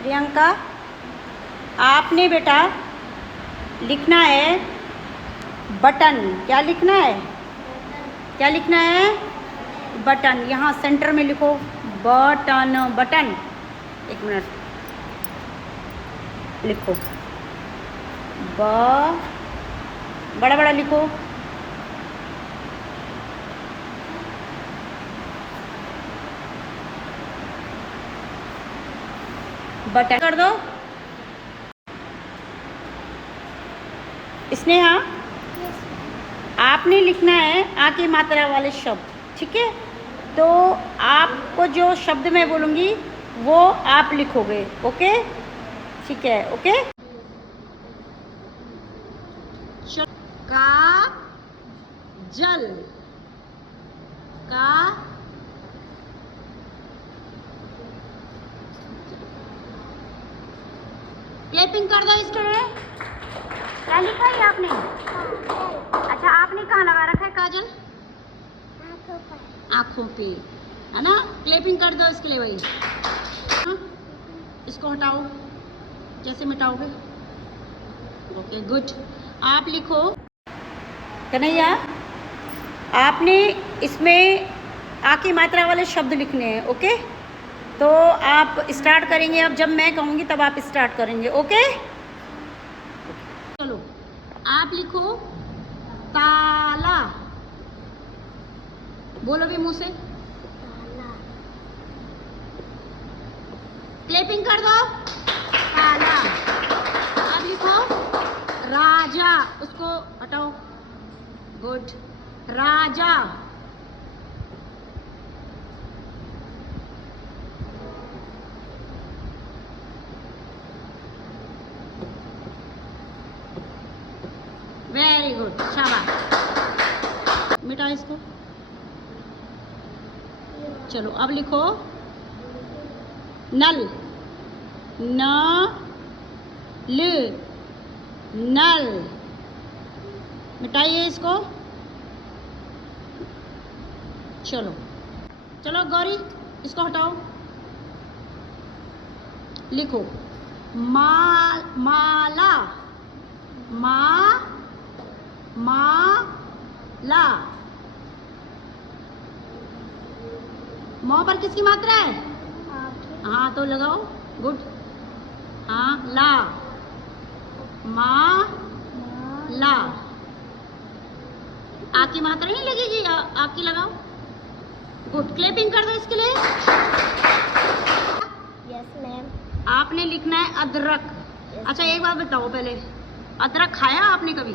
प्रियंका, आपने बेटा लिखना है बटन। क्या लिखना है? क्या लिखना है? बटन। यहाँ सेंटर में लिखो बटन। बटन, एक मिनट लिखो, बड़ा बड़ा लिखो, बटन कर दो। स्नेहा, आपने लिखना है आ की मात्रा वाले शब्द, ठीक है? तो आपको जो शब्द मैं बोलूँगी वो आप लिखोगे, ओके? ठीक है, ओके? का जल, का क्लैपिंग कर दो स्टूडेंट। क्या लिखा है आपने? अच्छा, आपने कहाँ लगा रखा है काजल? आँखों पे, है ना? क्लैपिंग कर दो इसके लिए भाई। हाँ? इसको हटाओ, कैसे मिटाओगे? Okay, good. आप लिखो कन्हैया, आपने इसमें आ की मात्रा वाले शब्द लिखने हैं, ओके? तो आप स्टार्ट करेंगे, अब जब मैं कहूँगी तब आप स्टार्ट करेंगे, ओके? चलो, आप लिखो ताला। बोलो भी मुंह से, क्लैपिंग कर दो। ताला। अब लिखो राजा, उसको हटाओ, गुड। राजा। वेरी गुड, शाबाश। मिटा इसको। चलो, अब लिखो नल। न ल, नल। मिटाइए इसको। चलो चलो गौरी, इसको हटाओ। लिखो माला। माला। मौ पर किसकी मात्रा है? हाँ, तो लगाओ, गुड। हाँ, ला, ला। आपकी मात्रा नहीं लगेगी, आपकी लगाओ, गुड। क्लैपिंग कर दो इसके लिए। Yes ma'am. आपने लिखना है अदरक। अच्छा, एक बात बताओ पहले, अदरक खाया आपने कभी?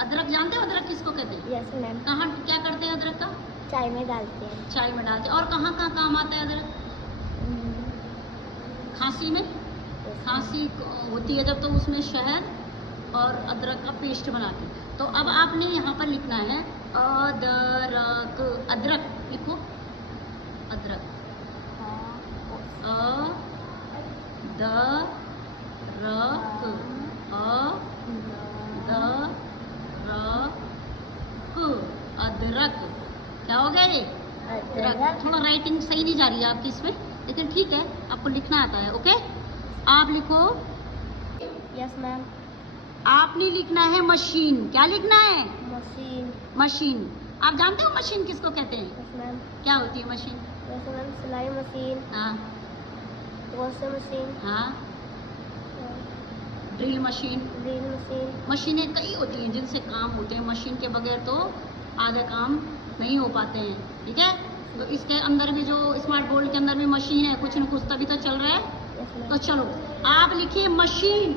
अदरक जानते हो अदरक किसको कहते हैं? Yes ma'am. कहाँ क्या करते हैं अदरक का? चाय में डालते हैं। चाय में डालते हैं। और कहाँ कहाँ काम आता है अदरक? खांसी में। खांसी होती है जब, तो उसमें शहद और अदरक का पेस्ट बना के। तो अब आपने यहाँ पर लिखना है अदरक। अदरक लिखो, अदरक। अदरक। क्या हो गया ये? अदरक। थोड़ा राइटिंग सही नहीं जा रही है आपकी इसमें, लेकिन ठीक है, आपको लिखना आता है, ओके? आप लिखो। Yes ma'am. आपने लिखना है मशीन। क्या लिखना है? मशीन। मशीन। आप जानते हो मशीन किसको कहते हैं? Yes ma'am. क्या होती है मशीन? यस मैम, सिलाई मशीन। हाँ। Washing machine. हाँ। Drill machine. Drill machine. मशीनें कई होती हैं जिनसे काम होते हैं, मशीन के बगैर तो आधे काम नहीं हो पाते हैं, ठीक है? तो इसके अंदर भी, जो स्मार्ट बोर्ड के अंदर भी मशीन है, कुछ न कुछ तभी तो चल रहा है। तो चलो, आप लिखिए मशीन।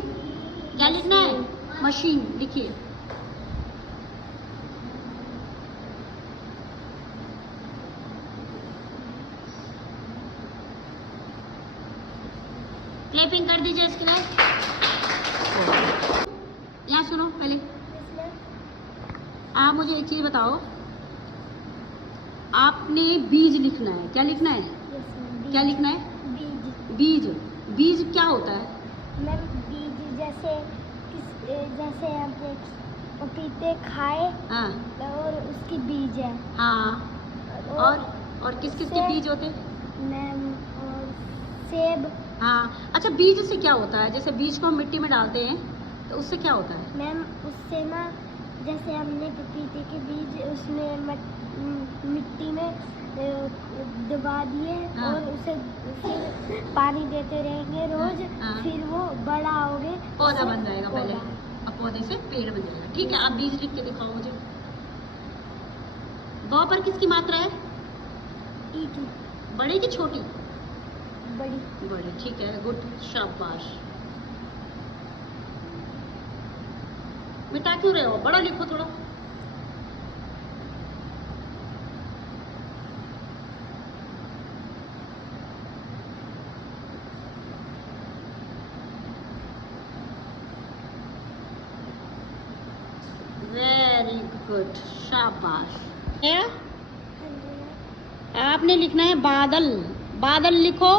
क्या लिखना है? मशीन लिखिए। क्लैपिंग कर दीजिए इसके लिए। यहाँ सुनो पहले, आप मुझे एक चीज बताओ, आपने बीज लिखना है। क्या लिखना है? क्या लिखना है? बीज। बीज क्या होता है? मैम, बीज जैसे हम पपीते खाए, हाँ, और उसकी बीज है। हाँ। और किस किस के बीज होते हैं? मैम, और सेब। हाँ, अच्छा बीज से क्या होता है? जैसे बीज को हम मिट्टी में डालते हैं तो उससे क्या होता है? मैम उससे ना, जैसे हमने पपीते के बीज उसमें मिट्टी में दबा दिए हाँ। और उसे फिर पानी देते रहेंगे रोज। हाँ। फिर वो बड़ा होगे, पौधा उससे बन जाएगा पहले, पौधा। अब पौधे से पेड़ बन जाएगा। ठीक है, आप बीज लिख के दिखाओ मुझे। ब पर किसकी मात्रा है? ई की। बड़े की छोटी? बड़ी। बड़े, ठीक है, गुड, शाबाश। मिटा क्यों रहे हो? बड़ा लिखो थोड़ा। वेरी गुड, शाबाश। आपने लिखना है बादल। बादल लिखो।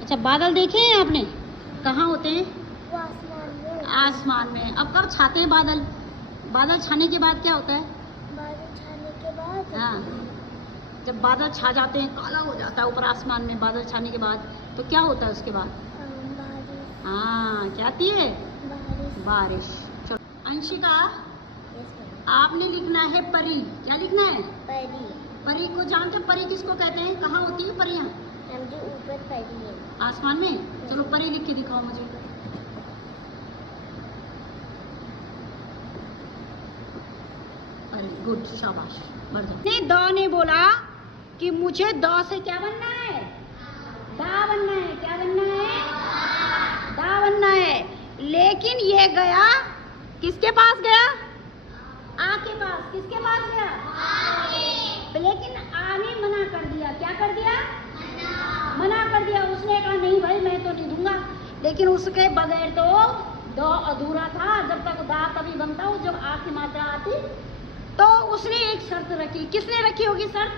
अच्छा, बादल देखे हैं आपने? कहाँ होते हैं? वो आसमान में। आसमान में। अब कब छाते हैं बादल? बादल छाने के बाद क्या होता है? बादल छाने के बाद। हाँ, जब बादल छा जाते हैं, काला हो जाता है ऊपर आसमान में बादल छाने के बाद, तो क्या होता है उसके बाद? बारिश। हाँ, क्या आती है? बारिश। बारिश। चलो अंशिका, Yes, ma'am. आपने लिखना है परी। क्या लिखना है? परी। परी को जानते हैं? परी किसको कहते हैं? कहाँ होती है परियां? हम जो ऊपर परी है। आसमान में। चलो परी लिख के दिखाओ मुझे। परी, गुड, शाबाश, बढ़ जाओ। द ने बोला कि मुझे द से क्या बनना है? दा बनना है। क्या बनना है? दा बनना है। लेकिन ये गया किसके पास गया? आ के पास। किसके पास गया? लेकिन आ ने मना कर दिया। क्या कर दिया? मना कर दिया। उसने कहा नहीं भाई, मैं तो नहीं दूंगा। लेकिन उसके बगैर तो द अधूरा था। जब तक दा तभी बनता हो जब आ की मात्रा आती। तो उसने एक शर्त रखी। किसने रखी होगी शर्त?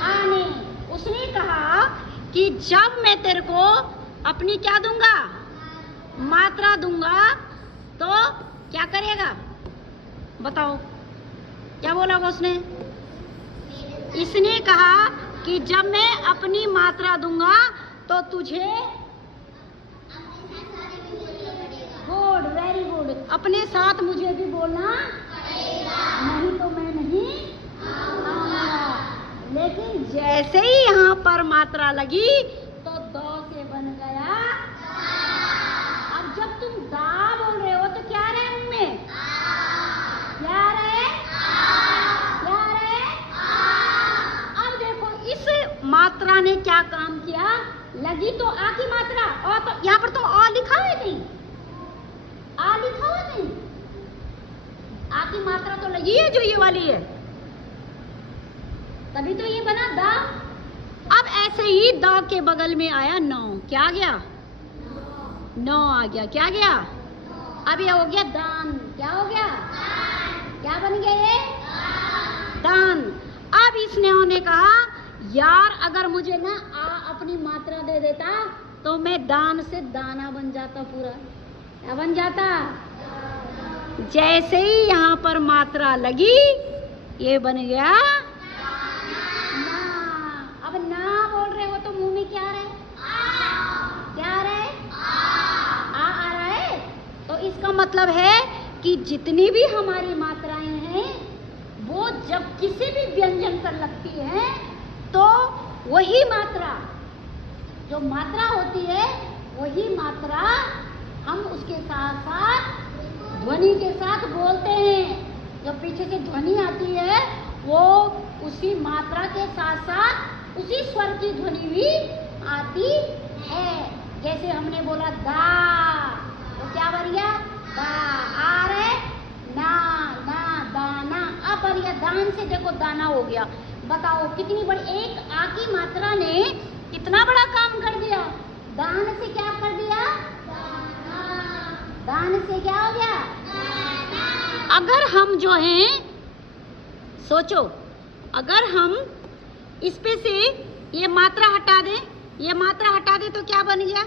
आ ने। उसने कहा कि जब मैं तेरे को अपनी क्या दूंगा? मात्रा दूंगा, तो क्या करेगा? बताओ, क्या बोला होगा उसने? इसने कहा कि जब मैं अपनी मात्रा दूंगा तो तुझे, गुड, वेरी गुड, अपने साथ मुझे भी बोलना नहीं तो मैं नहीं आऊंगा। लेकिन जैसे ही यहाँ पर मात्रा लगी तो दो से बन गया। अब जब तुम दा बोल रहे हो तो क्या रहे उनमें? क्या रहे? क्या रहे? अब देखो इस मात्रा ने क्या काम किया? लगी तो आ की मात्रा, और तो यहाँ पर तो आ लिखा है कहीं? आ लिखा हुआ नहीं? आ की मात्रा तो लगी है जो ये वाली है, तभी तो ये बना दा। अब ऐसे ही दा के बगल में आया नौ। क्या आ गया? नौ आ गया। क्या गया? अब ये हो गया दान। क्या हो गया? क्या बन गया ये? दान। अब इस न्यों ने कहा यार अगर मुझे ना आ अपनी मात्रा दे देता तो मैं दान से दाना बन जाता पूरा। क्या बन जाता? जैसे ही यहाँ पर मात्रा लगी ये बन गया ना। अब ना बोल रहे हो तो मुंह में क्या रहे? क्या रहे? आ रहा है। तो इसका मतलब है कि जितनी भी हमारी मात्राएं हैं वो जब किसी भी व्यंजन पर लगती है तो वही मात्रा, जो मात्रा होती है वही मात्रा हम उसके साथ साथ ध्वनि के साथ बोलते हैं। जो पीछे से ध्वनि आती है वो उसी मात्रा के साथ साथ उसी स्वर की ध्वनि भी आती है। जैसे हमने बोला दा, तो क्या बन गया? दा। आ रहे ना, ना, दाना। अब बन गया दान से, देखो दाना हो गया। बताओ कितनी बड़ी एक आ की मात्रा ने कितना बड़ा काम कर दिया। दान से क्या कर दिया? दान से क्या हो गया? अगर हम जो हैं सोचो, अगर हम इस पे से ये मात्रा हटा दें, ये मात्रा हटा दें तो क्या बन गया?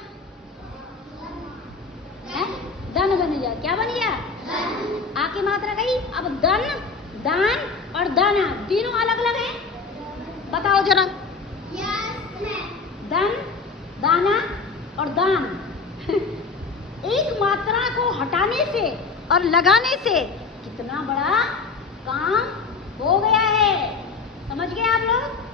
धन बन गया। क्या बन गया? आ की मात्रा गई। अब दन, दान और दाना तीनों अलग अलग हैं। बताओ जरा। दन, दाना और दान एक मात्रा को हटाने से और लगाने से कितना बड़ा काम हो गया है। समझ गए आप लोग?